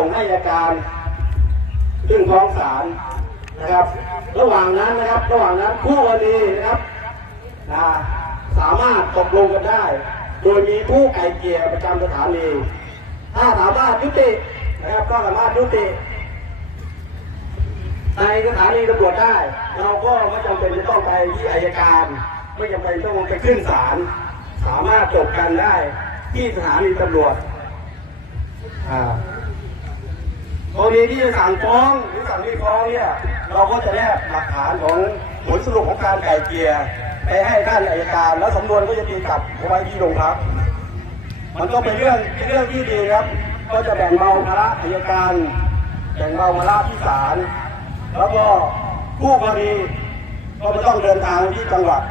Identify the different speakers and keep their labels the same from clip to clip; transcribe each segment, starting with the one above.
Speaker 1: ส่งให้อัยการขึ้นฟ้องศาลนะครับ ระหว่างนั้นนะครับ ระหว่างนั้นคู่กรณีนะครับนะสามารถตกลงกันได้ โดยมีผู้ไกลเกลี่ยประจำสถานี ถ้าสามารถยุตินะครับก็สามารถยุติ ในสถานีตำรวจได้ เราก็ไม่จำเป็นจะต้องไปที่อายการ ไม่จำเป็นต้องไปขึ้นศาลสามารถจบกันได้ที่สถานีตำรวจอ่า ณีที่จะสั่งฟ้องหรือสั่งไม่ฟ้องเนี่ยเราก็จะแนบหลักฐานของผลสรุปของการไก่เกลี่ยไปให้ท่านอายการ แล้วสำนวนก็จะตีกลับเอาไว้ที่โรงพักมันก็เป็นเรื่องเรื่องที่ดีครับ ก็จะแบ่งเบาภาระอายการ แบ่งเบาภาระที่ศาลแล้วก็ผู้กรณีก็ไม่ต้องเดินทางที่จังหวัด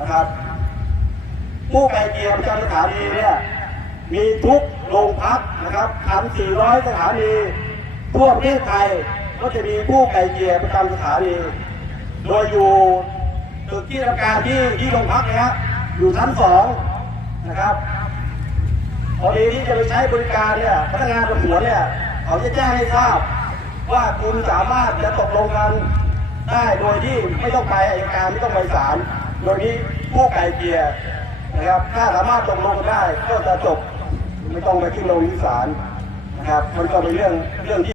Speaker 1: นะครับ ผู้ไกลเกลี่ยประจำสถานีเนี่ยมีทุกโรงพักนะครับพันสี่ร้อยสถานี ทั่วประเทศไทยก็จะมีผู้ไกลเกลี่ยประจำสถานีโดยอยู่ตึกที่ทำการที่ที่โรงพักนี่ยฮะอยู่ชั้นสองนะครับพอดีที่จะไปใช้บริการเนี่ยพนักงานสอบสวนเนี่ยเขาจะแจ้งให้ทราบ ว่าคุณสามารถจะตกลงกันได้โดยที่ไม่ต้องไปอัยการไม่ต้องไปศาลโดยที่ผู้ไกลเกลี่ยนะครับ ถ้าสามารถตกลงกันได้ก็จะจบไม่ต้องไปขึ้นลงที่ศาลนะครับ มันก็เป็นเรื่องเรื่องที่